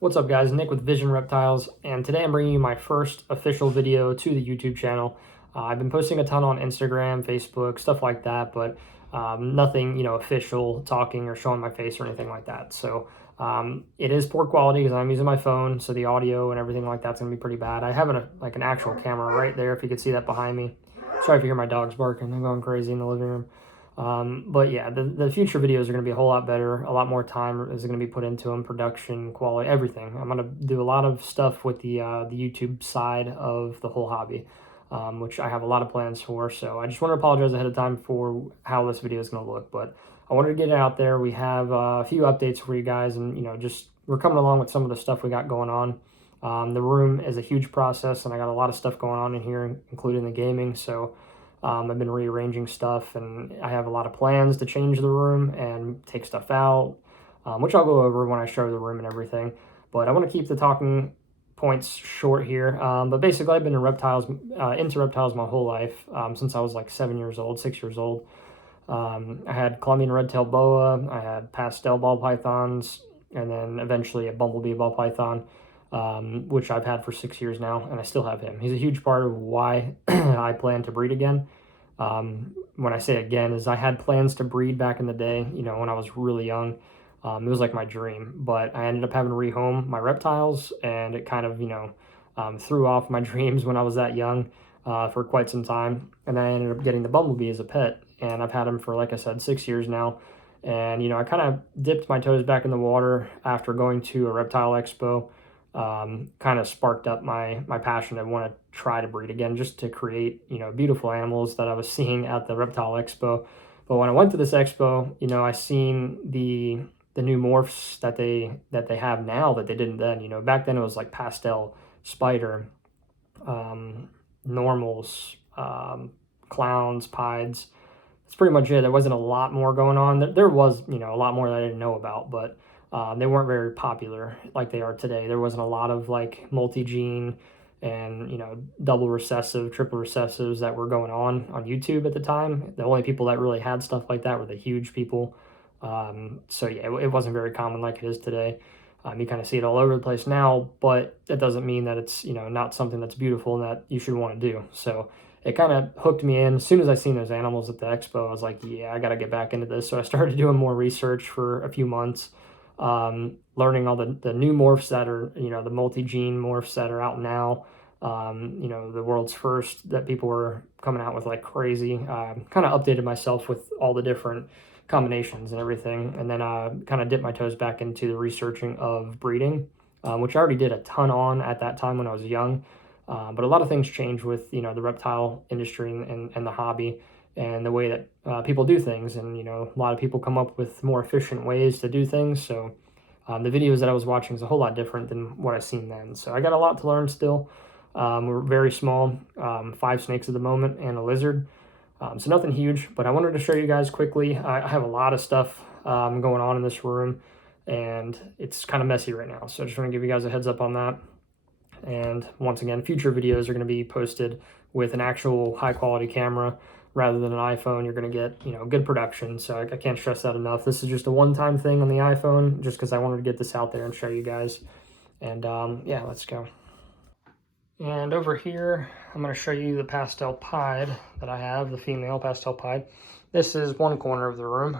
What's up guys, Nick with Vision Reptiles, and today I'm bringing you my first official video to the YouTube channel. I've been posting a ton on Instagram, Facebook, stuff like that, but nothing, official, talking or showing my face or anything like that. So it is poor quality because I'm using my phone, so the audio and everything like that's gonna be pretty bad. I have an actual camera right there, if you could see that behind me. Sorry if you hear my dogs barking, they're going crazy in the living room. But yeah, the future videos are going to be a whole lot better. A lot more time is going to be put into them, production, quality, everything. I'm going to do a lot of stuff with the YouTube side of the whole hobby, which I have a lot of plans for. So I just want to apologize ahead of time for how this video is going to look. But I wanted to get it out there. We have a few updates for you guys, and just we're coming along with some of the stuff we got going on. The room is a huge process, and I got a lot of stuff going on in here, including the gaming. So I've been rearranging stuff, and I have a lot of plans to change the room and take stuff out, which I'll go over when I show the room and everything. But I want to keep the talking points short here. But basically, I've been into reptiles my whole life, since I was like 7 years old, 6 years old. I had Colombian red-tailed boa, I had pastel ball pythons, and then eventually a bumblebee ball python, which I've had for 6 years now, and I still have him. He's a huge part of why I plan to breed again. When I say again, is I had plans to breed back in the day, when I was really young. It was like my dream, but I ended up having to rehome my reptiles, and it kind of, threw off my dreams when I was that young for quite some time. And then I ended up getting the bumblebee as a pet, and I've had him for, like I said, 6 years now. And, I kind of dipped my toes back in the water after going to a reptile expo. Kind of sparked up my passion to want to try to breed again, just to create, beautiful animals that I was seeing at the reptile expo. But when I went to this expo, I seen the new morphs that they have now that they didn't then. Back then it was like pastel, spider, normals, clowns, pieds. That's pretty much it. There wasn't a lot more going on. There was, a lot more that I didn't know about, but they weren't very popular like they are today. There wasn't a lot of like multi-gene and, double recessive, triple recessives that were going on YouTube at the time. The only people that really had stuff like that were the huge people. So yeah, it wasn't very common like it is today. You kind of see it all over the place now, but it doesn't mean that it's, not something that's beautiful and that you should want to do. So it kind of hooked me in. As soon as I seen those animals at the expo, I was like, yeah, I got to get back into this. So I started doing more research for a few months, learning all the new morphs that are, the multi-gene morphs that are out now. The world's first that people were coming out with like crazy. Kind of updated myself with all the different combinations and everything, and then kind of dipped my toes back into the researching of breeding, which I already did a ton on at that time when I was young. But a lot of things change with the reptile industry and the hobby and the way that people do things, and a lot of people come up with more efficient ways to do things. So the videos that I was watching is a whole lot different than what I've seen then. So I got a lot to learn still. We're very small, 5 snakes at the moment and a lizard. So nothing huge, but I wanted to show you guys quickly. I have a lot of stuff going on in this room, and it's kind of messy right now. So I just want to give you guys a heads up on that. And once again, future videos are going to be posted with an actual high quality camera rather than an iPhone. You're going to get, good production. So I can't stress that enough. This is just a one-time thing on the iPhone, just because I wanted to get this out there and show you guys. And yeah, let's go. And over here, I'm going to show you the pastel pied that I have, the female pastel pied. This is one corner of the room,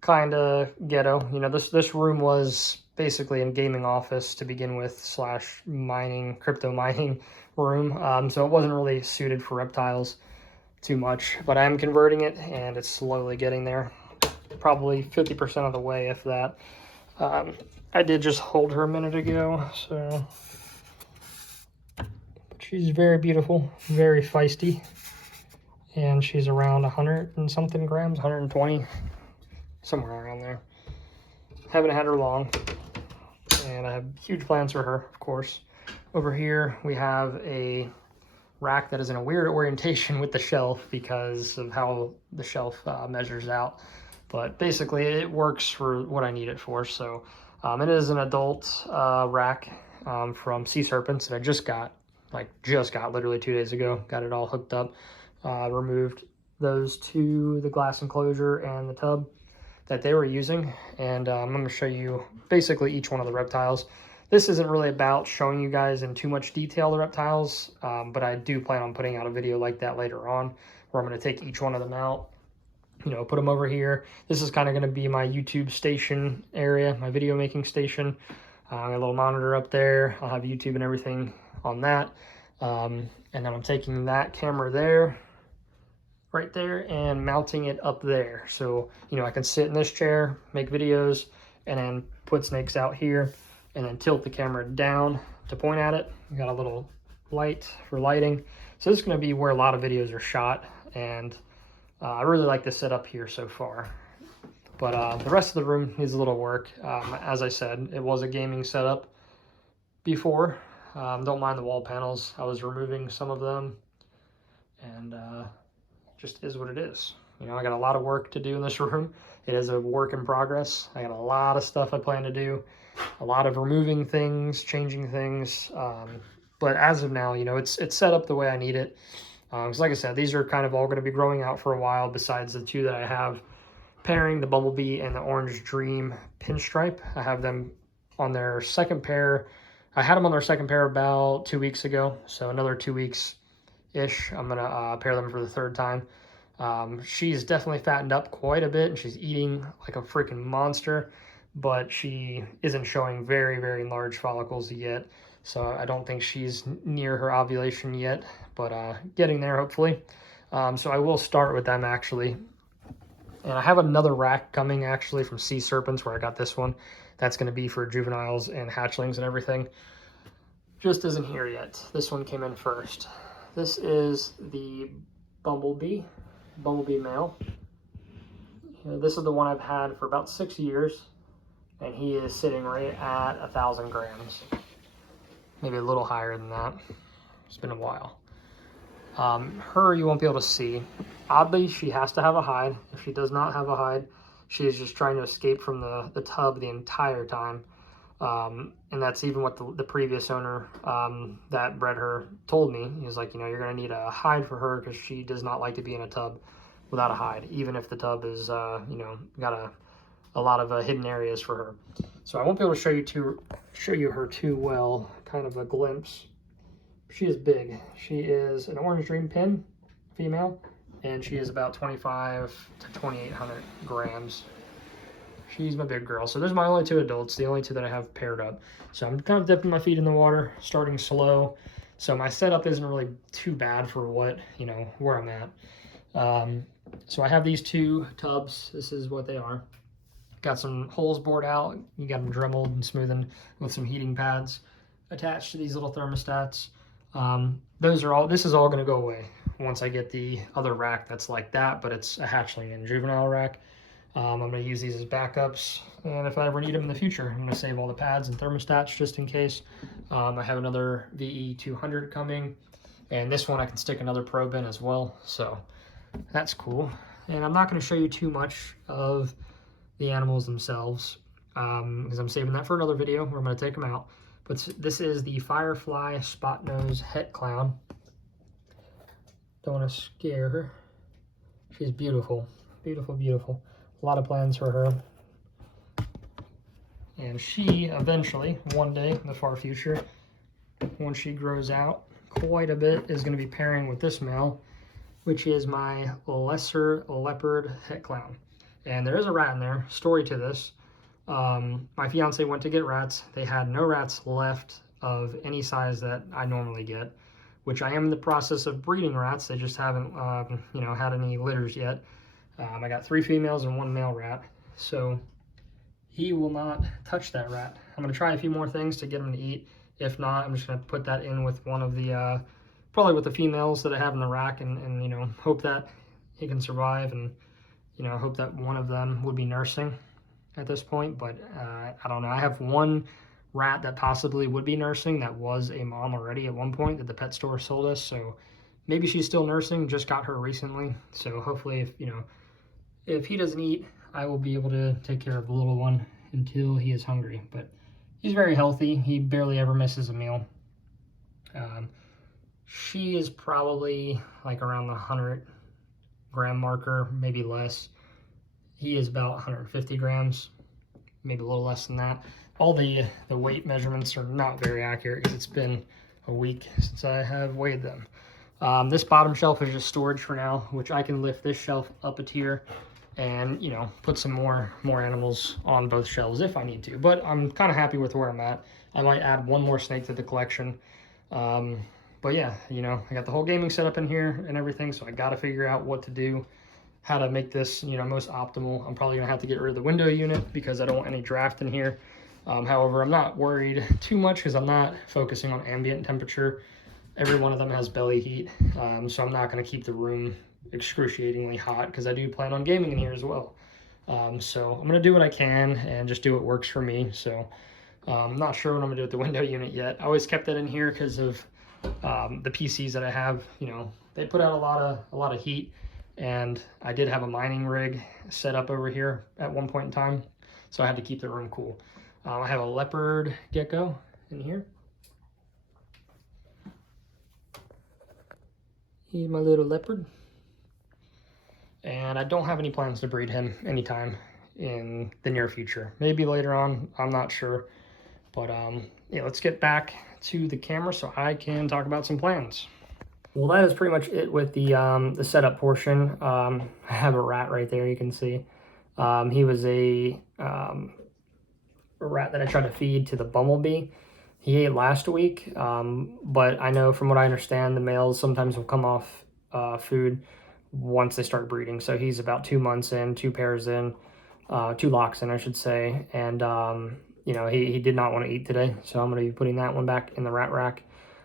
kind of ghetto. This room was basically a gaming office to begin with, / mining, crypto mining room. So it wasn't really suited for reptiles too much, but I am converting it, and it's slowly getting there. Probably 50% of the way, if that. I did just hold her a minute ago, so... She's very beautiful, very feisty, and she's around 100 and something grams, 120, somewhere around there. Haven't had her long, and I have huge plans for her, of course. Over here, we have a rack that is in a weird orientation with the shelf because of how the shelf measures out. But basically, it works for what I need it for. So it is an adult rack from cserpent that I just got literally 2 days ago. Got it all hooked up, removed those to the glass enclosure and the tub. that they were using, and I'm going to show you basically each one of the reptiles. This isn't really about showing you guys in too much detail the reptiles, but I do plan on putting out a video like that later on, where I'm going to take each one of them out, you know, put them over here. This is kind of going to be my YouTube station area, my video making station. I got a little monitor up there. I'll have YouTube and everything on that. And then I'm taking that camera there, right there, and mounting it up there. So, you know, I can sit in this chair, make videos, and then put snakes out here, and then tilt the camera down to point at it. We got a little light for lighting. So this is going to be where a lot of videos are shot, and I really like this setup here so far. But the rest of the room needs a little work. As I said, it was a gaming setup before. Don't mind the wall panels. I was removing some of them, and just is what it is. You know, I got a lot of work to do in this room. It is a work in progress. I got a lot of stuff I plan to do, a lot of removing things, changing things. But as of now, you know, it's set up the way I need it. Because like I said, these are kind of all going to be growing out for a while, besides the two that I have pairing, the Bumblebee and the Orange Dream pinstripe. I have them on their second pair. I had them on their second pair about 2 weeks ago, so another 2 weeks-ish. I'm going to pair them for the third time. She's definitely fattened up quite a bit, and she's eating like a freaking monster, but she isn't showing very, very large follicles yet, so I don't think she's near her ovulation yet, but getting there hopefully. So I will start with them actually. And I have another rack coming actually from cserpents, where I got this one. That's going to be for juveniles and hatchlings and everything. Just isn't here yet. This one came in first. This is the Bumblebee male. You know, this is the one I've had for about 6 years, and he is sitting right at 1,000 grams. Maybe a little higher than that. It's been a while. Her you won't be able to see. Oddly, she has to have a hide. If she does not have a hide, she is just trying to escape from the tub the entire time. And that's even what the previous owner that bred her told me. He was like, you know, you're going to need a hide for her, because she does not like to be in a tub without a hide, even if the tub is, you know, got a lot of hidden areas for her. So I won't be able to show you her too well, kind of a glimpse. She is big. She is an Orange Dream pin, female, and she is about 2,500 to 2,800 grams. She's my big girl. So there's my only two adults, the only two that I have paired up. So I'm kind of dipping my feet in the water, starting slow. So my setup isn't really too bad for what, you know, where I'm at. So I have these two tubs. This is what they are. Got some holes bored out. You got them dremeled and smoothened with some heating pads attached to these little thermostats. This is all going to go away once I get the other rack that's like that, but it's a hatchling and juvenile rack. I'm going to use these as backups, and if I ever need them in the future, I'm going to save all the pads and thermostats just in case. I have another VE200 coming, and this one I can stick another probe in as well, so that's cool. And I'm not going to show you too much of the animals themselves, because I'm saving that for another video where I'm going to take them out. But this is the Firefly spotnose het clown. Don't want to scare her. She's beautiful, beautiful, beautiful. A lot of plans for her. And she eventually, one day in the far future, when she grows out quite a bit, is going to be pairing with this male, which is my lesser leopard het clown. And there is a rat in there. Story to this. My fiance went to get rats. They had no rats left of any size that I normally get, which I am in the process of breeding rats. They just haven't, you know, had any litters yet. I got 3 females and 1 male rat, so he will not touch that rat. I'm going to try a few more things to get him to eat. If not, I'm just going to put that in with one of the, probably with the females that I have in the rack, and you know, hope that he can survive, and you know, hope that one of them would be nursing at this point. But I don't know. I have one rat that possibly would be nursing that was a mom already at one point that the pet store sold us, so maybe she's still nursing. Just got her recently, so hopefully, if you know, if he doesn't eat, I will be able to take care of the little one until he is hungry. But he's very healthy. He barely ever misses a meal. She is probably like around the 100 gram marker, maybe less. He is about 150 grams, maybe a little less than that. All the weight measurements are not very accurate because it's been a week since I have weighed them. This bottom shelf is just storage for now, which I can lift this shelf up a tier and, you know, put some more animals on both shelves if I need to. But I'm kind of happy with where I'm at. I might add one more snake to the collection. But yeah, you know, I got the whole gaming setup in here and everything, so I got to figure out what to do, how to make this, you know, most optimal. I'm probably gonna have to get rid of the window unit because I don't want any draft in here. However, I'm not worried too much because I'm not focusing on ambient temperature. Every one of them has belly heat, so I'm not gonna keep the room excruciatingly hot because I do plan on gaming in here as well. So I'm gonna do what I can and just do what works for me. So I'm not sure what I'm gonna do with the window unit yet. I always kept that in here because of the PCs that I have. You know, they put out a lot of heat, and I did have a mining rig set up over here at one point in time, so I had to keep the room cool. I have a leopard gecko in here. He's my little leopard. And I don't have any plans to breed him anytime in the near future. Maybe later on, I'm not sure. But yeah, let's get back to the camera so I can talk about some plans. Well, that is pretty much it with the setup portion. I have a rat right there, you can see. He was a rat that I tried to feed to the Bumblebee. He ate last week, but I know from what I understand, the males sometimes will come off food once they start breeding. So he's about 2 months in, 2 pairs in, 2 locks in, I should say. And, you know, he did not want to eat today. So I'm going to be putting that one back in the rat rack.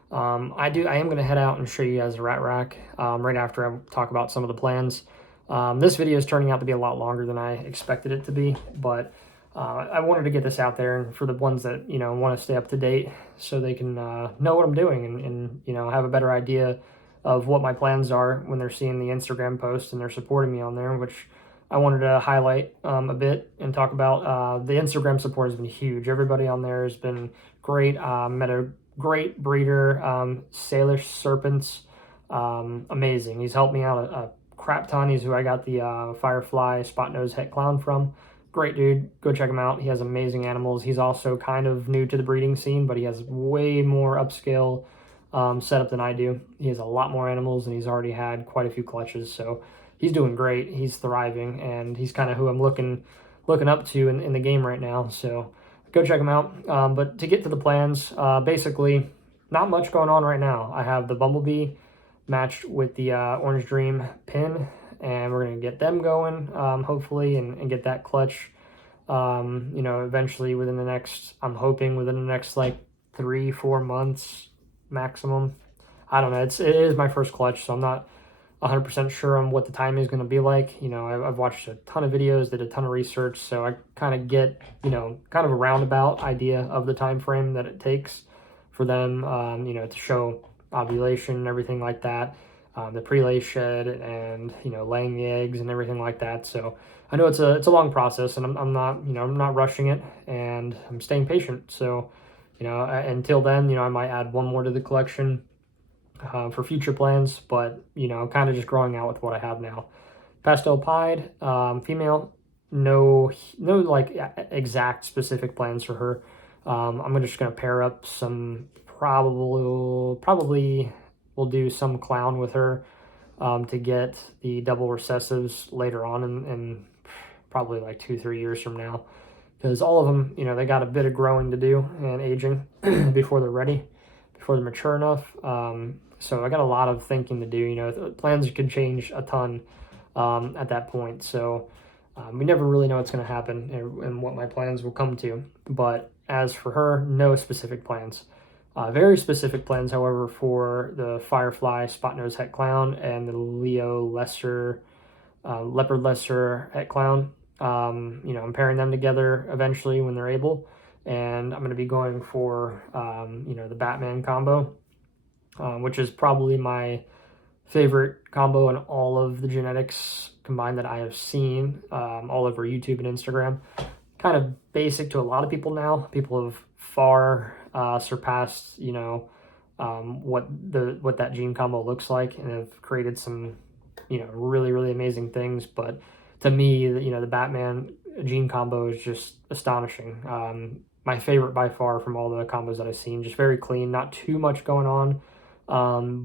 I am going to head out and show you guys the rat rack right after I talk about some of the plans. This video is turning out to be a lot longer than I expected it to be, but I wanted to get this out there, and for the ones that, you know, want to stay up to date so they can know what I'm doing and, you know, have a better idea of what my plans are when they're seeing the Instagram post and they're supporting me on there, which I wanted to highlight a bit and talk about. The Instagram support has been huge. Everybody on there has been great. Met a great breeder, cserpent, amazing. He's helped me out a crap ton. He's who I got the Firefly spotnose het clown from. Great dude, go check him out. He has amazing animals. He's also kind of new to the breeding scene, but he has way more upscale setup than I do. He has a lot more animals, and he's already had quite a few clutches, so he's doing great. He's thriving, and he's kind of who I'm looking up to in the game right now. So go check him out. But to get to the plans, basically not much going on right now. I have the Bumblebee matched with the Orange Dream pin, and we're going to get them going, hopefully, and get that clutch, you know, eventually within the next, I'm hoping within the next like 3-4 months maximum. I don't know. It is my first clutch, so I'm not 100% sure on what the timing is going to be like. You know, I've watched a ton of videos, did a ton of research, so I kind of get, you know, kind of a roundabout idea of the time frame that it takes for them, you know, to show ovulation and everything like that, the pre-lay shed, and, you know, laying the eggs and everything like that. So I know it's a long process, and I'm not, you know, I'm not rushing it, and I'm staying patient. So, you know, until then, you know, I might add one more to the collection for future plans, but, you know, I'm kind of just growing out with what I have now. Pastel pied, female, no like exact specific plans for her. I'm just going to pair up some, probably we'll do some clown with her to get the double recessives later on in probably like 2-3 years from now, because all of them, you know, they got a bit of growing to do and aging before they're ready, before they're mature enough. So I got a lot of thinking to do. You know, plans could change a ton at that point. So we never really know what's going to happen and what my plans will come to. But as for her, no specific plans. Very specific plans, however, for the Firefly spot-nose het clown and the leopard lesser het clown. You know, I'm pairing them together eventually when they're able, and I'm going to be going for you know, the Batman combo, which is probably my favorite combo in all of the genetics combined that I have seen all over YouTube and Instagram. Kind of basic to a lot of people now. People have far surpassed, you know, what that gene combo looks like, and have created some, you know, really amazing things. But to me, you know, the Batman gene combo is just astonishing. My favorite by far from all the combos that I've seen. Just very clean, not too much going on,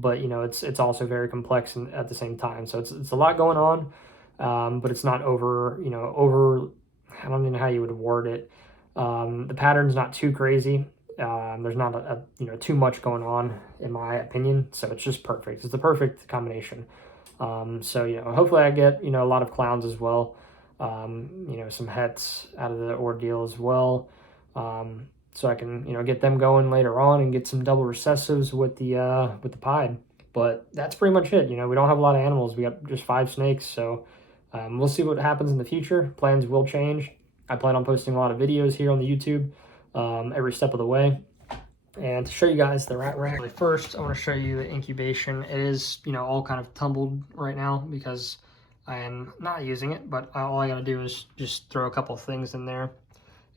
but you know, it's also very complex and at the same time. So it's a lot going on, but it's not over. You know, over. I don't even know how you would word it. The pattern's not too crazy. There's not you know, too much going on in my opinion, so it's just perfect. It's the perfect combination. So you know, hopefully I get, you know, a lot of clowns as well. You know, some hets out of the ordeal as well. So I can, you know, get them going later on and get some double recessives with the pied. But that's pretty much it. You know, we don't have a lot of animals. We got just 5 snakes, so we'll see what happens in the future. Plans will change. I plan on posting a lot of videos here on the YouTube every step of the way. And to show you guys the rat rack, first I want to show you the incubation. It is, you know, all kind of tumbled right now because I am not using it, but all I got to do is just throw a couple things in there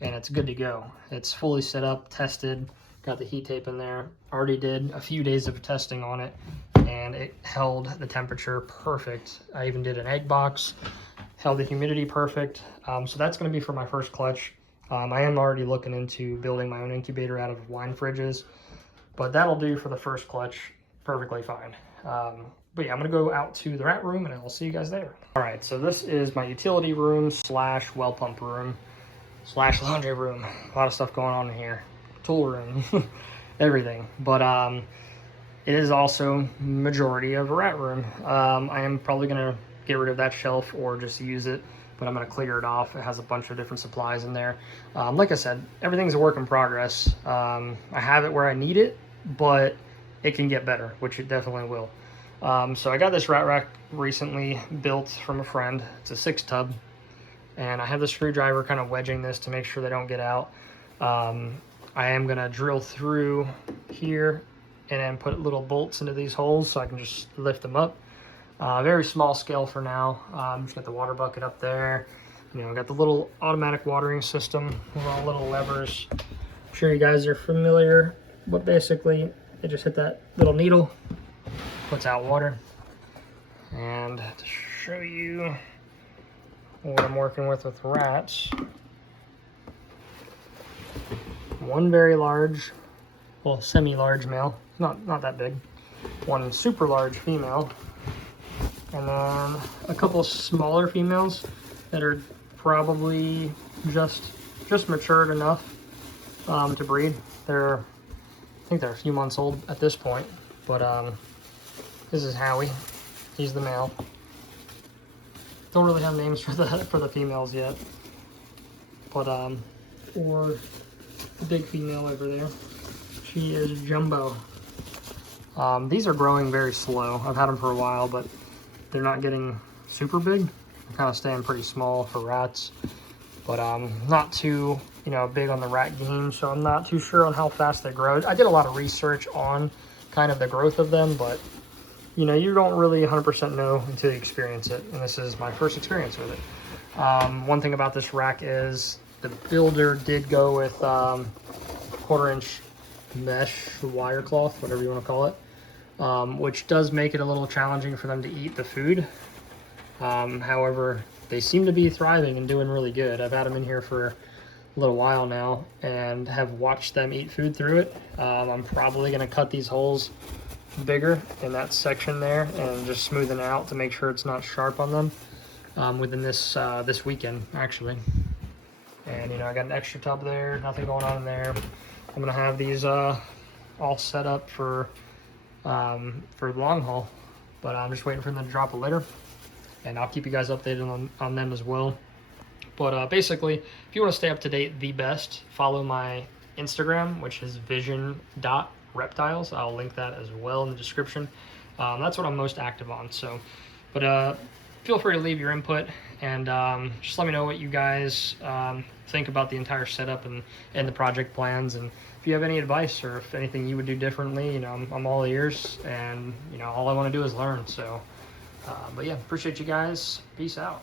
and it's good to go. It's fully set up, tested, got the heat tape in there. Already did a few days of testing on it and it held the temperature perfect. I even did an egg box, held the humidity perfect. So that's going to be for my first clutch. I am already looking into building my own incubator out of wine fridges, but that'll do for the first clutch perfectly fine. But yeah, I'm gonna go out to the rat room and I'll see you guys there. All right, so this is my utility room slash well pump room slash laundry room. A lot of stuff going on in here. Tool room, everything. But it is also majority of a rat room. I am probably gonna get rid of that shelf or just use it, but I'm gonna clear it off. It has a bunch of different supplies in there. Like I said, everything's a work in progress. I have it where I need it, but it can get better, which it definitely will. So I got this rat rack recently built from a friend. It's a 6 tub, and I have the screwdriver kind of wedging this to make sure they don't get out. I am gonna drill through here and then put little bolts into these holes so I can just lift them up. Very small scale for now. Just got the water bucket up there. You know, got the little automatic watering system with all little levers. I'm sure you guys are familiar, but basically they just hit that little needle, puts out water. And to show you what I'm working with rats, one very large, well, semi-large male, not that big, one super large female, and then a couple smaller females that are probably just matured enough to breed. I think they're a few months old at this point, but this is Howie. He's the male. Don't really have names for the females yet, but for the big female over there, she is Jumbo. These are growing very slow. I've had them for a while, but they're not getting super big. They're kind of staying pretty small for rats, but not too, you know, big on the rat game, so I'm not too sure on how fast they grow. I did a lot of research on kind of the growth of them, but you know, you don't really 100% know until you experience it, and this is my first experience with it. One thing about this rack is the builder did go with 1/4-inch mesh wire cloth, whatever you want to call it, which does make it a little challenging for them to eat the food. However, they seem to be thriving and doing really good. I've had them in here for a little while now and have watched them eat food through it. I'm probably going to cut these holes bigger in that section there and just smoothen it out to make sure it's not sharp on them within this weekend actually. And you know, I got an extra tub there, nothing going on in there. I'm gonna have these all set up for the long haul, but I'm just waiting for them to drop a litter, and I'll keep you guys updated on them as well. But basically, if you want to stay up to date the best, follow my Instagram, which is vision.reptiles. I'll link that as well in the description. That's what I'm most active on. So, but feel free to leave your input and just let me know what you guys think about the entire setup and the project plans. And if you have any advice or if anything you would do differently, you know, I'm all ears, and you know, all I want to do is learn. So, but yeah, appreciate you guys. Peace out.